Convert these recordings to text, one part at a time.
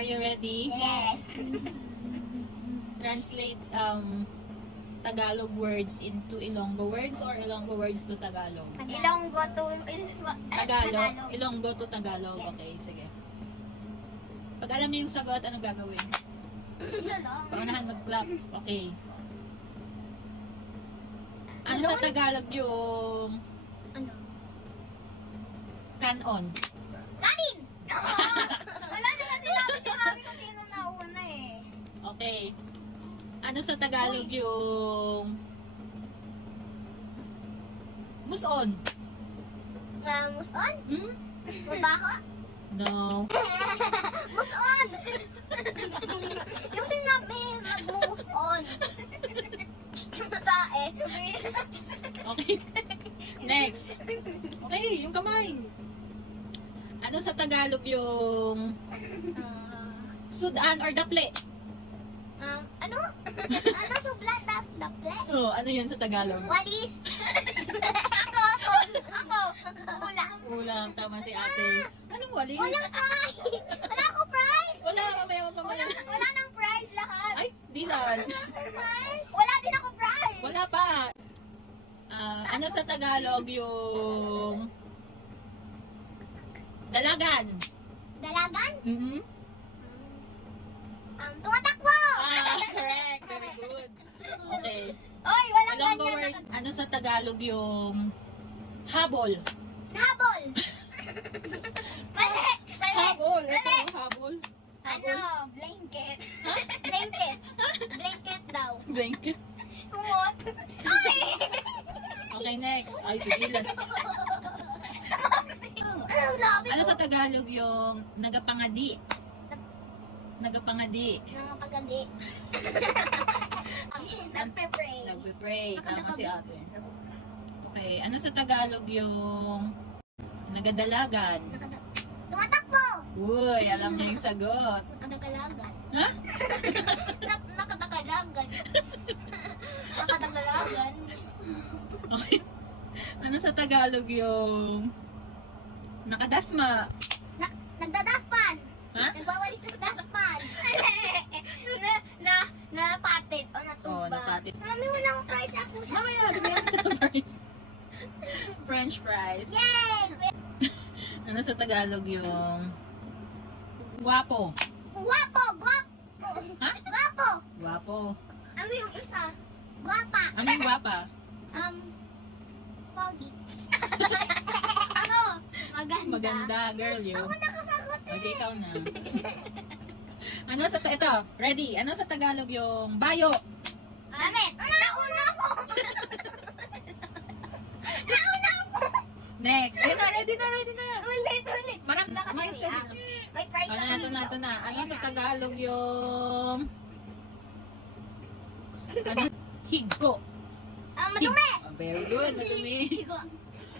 Are you ready? Yes. Translate Tagalog words into Ilonggo words or Ilonggo words to Tagalog? Ilonggo to Tagalog. Ilonggo to Tagalog. Yes. Okay, sige. Pag alam niyo yung sagot, anong gagawin? Paunahan mag-clap. Okay. Ano sa Tagalog yung Ano? canon? Kanin! Wala naman sinabi ko sino nauna eh. Okay. Ano sa Tagalog yung muson? Muson? Hmm? Mabako? No. Muson! Yung tinami, mag-muson. Tae. Okay. Next. Okay, yung kamay. Ano sa Tagalog yung sudan or daple? Ano? Ano subla tas daple? Oh, ano yun sa Tagalog? Walis. Ako. Ulang. Ulang, tama si ate. Anong walis? Walang prize. Wala ako prize. Wala, mamaya mo pamaya. Wala nang prize lahat. Ay, di lang. Wala din ako prize. Wala pa. Ano sa Tagalog yung dalagan? Dalagan? Tumatakbo. Correct. Very good. Okay. Oy, walang Ilonggo ganyan. word. Ano sa Tagalog yung habol? Habol. Mali. Habol. Ito yung habol. Ano? Blanket. Blanket. Blanket daw. Blanket. Kumot. Ay! Okay, next. Ay, sige lang. Ano sa Tagalog yung nagapangadi? Nagapangadi. Nangapagandi. Nagpe-pray. Nagpe-pray. Tama si ate. Okay. Ano sa Tagalog yung nagadalagan? Tumatakbo! Uy, alam niya yung sagot. Nakadagalagan. Ha? Nakadagalagan. Nakadagalagan. Okay. Ano sa Tagalog yung nakadasma? Nagdadaspan. Ha? Nagwawalis ng daspan. Napatit o natumba. Oo, napatit. Mami, walang prize ako. Mamaya, bigyan kita ng fries. French fries. Yay! Ano sa Tagalog yung guwapo? Guwapo! Guwapo! Ha? Guwapo! Guwapo. Ano yung isa? Guwapa! Ano yung guwapa? Pogi. Ako! Maganda. Maganda, girl yun. Ako nakasagot eh. Okay, ikaw na. Ano sa ito, ready? Ano sa Tagalog yung bayo? Damit! Nauna ako! Nauna ako! Next. Ayun na, ready na. Ulit! Marami na May kasi. may prize ako Ito dito. na. Ano Ayan sa na. Tagalog yung ano? Higgo. Madumi! Very good, madumi. Higo.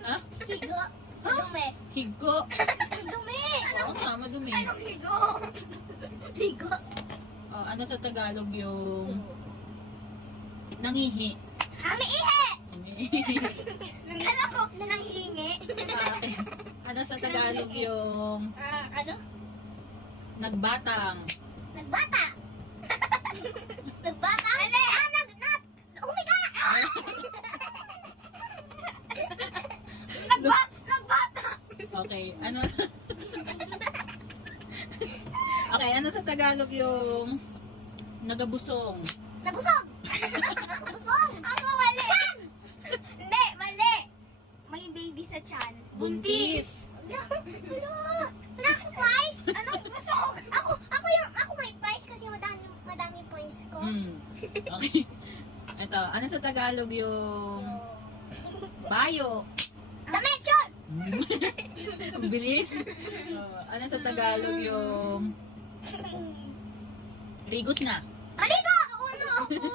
Ha? Higo. Madumi. Higgo. Dumi! Oo nga, madumi. Anong higo? Higo. Oh, ano sa Tagalog yung nangihi? Hamiihe! Nangihi. Kala ko na nanghihingi. Ano sa Tagalog yung Ano? nagbatang? Nagbata! Nagbata? Ali! Humiga! Nagbata! Okay, ano sa Okay, ano sa Tagalog yung nagabusong? Nabusog! Nabusog! Ako mali! Chan! Hindi, mali! May baby sa chan. Buntis. Wala akong prize! Anong busog? Ako may prize kasi madami points ko. Okay. Ito, ano sa Tagalog yung bayo? Damit yun! Ang bilis. Ano sa Tagalog yung rigos na? Maligo! Ako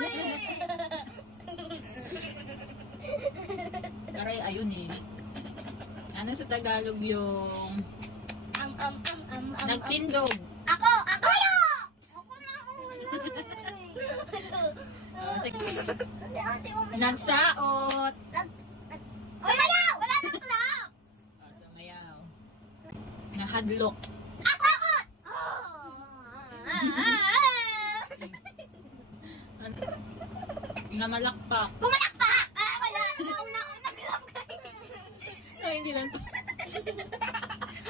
eh! Karay, ayun eh. Ano sa Tagalog yung nagtindog? Ako! Ako! Sige. Ate, Nagsaot. Sumayaw! Wala nang clap! Sumayaw. Nahadlok. Ako! Namalakpak. Kumalakpak! Wala. Nauna. Ay, hindi lang to.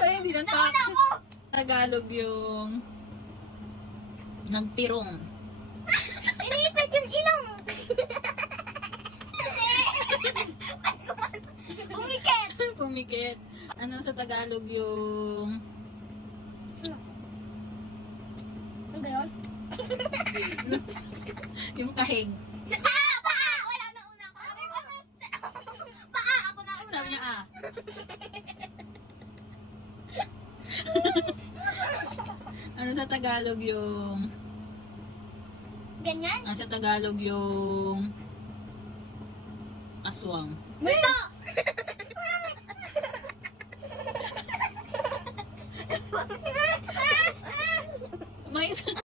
Ay, hindi lang to. Nauna ako. Tagalog yung nagpirong. Iniipit yung ilong. Umikit. Pumikit. Ano sa Tagalog yung Ano ba yun? yung kahig? Paa! Wala, nauna ako. Paa! Ako nauna. Sabi niya Ano sa Tagalog yung Ganyan? Ano sa Tagalog yung aswang? Multo! May isa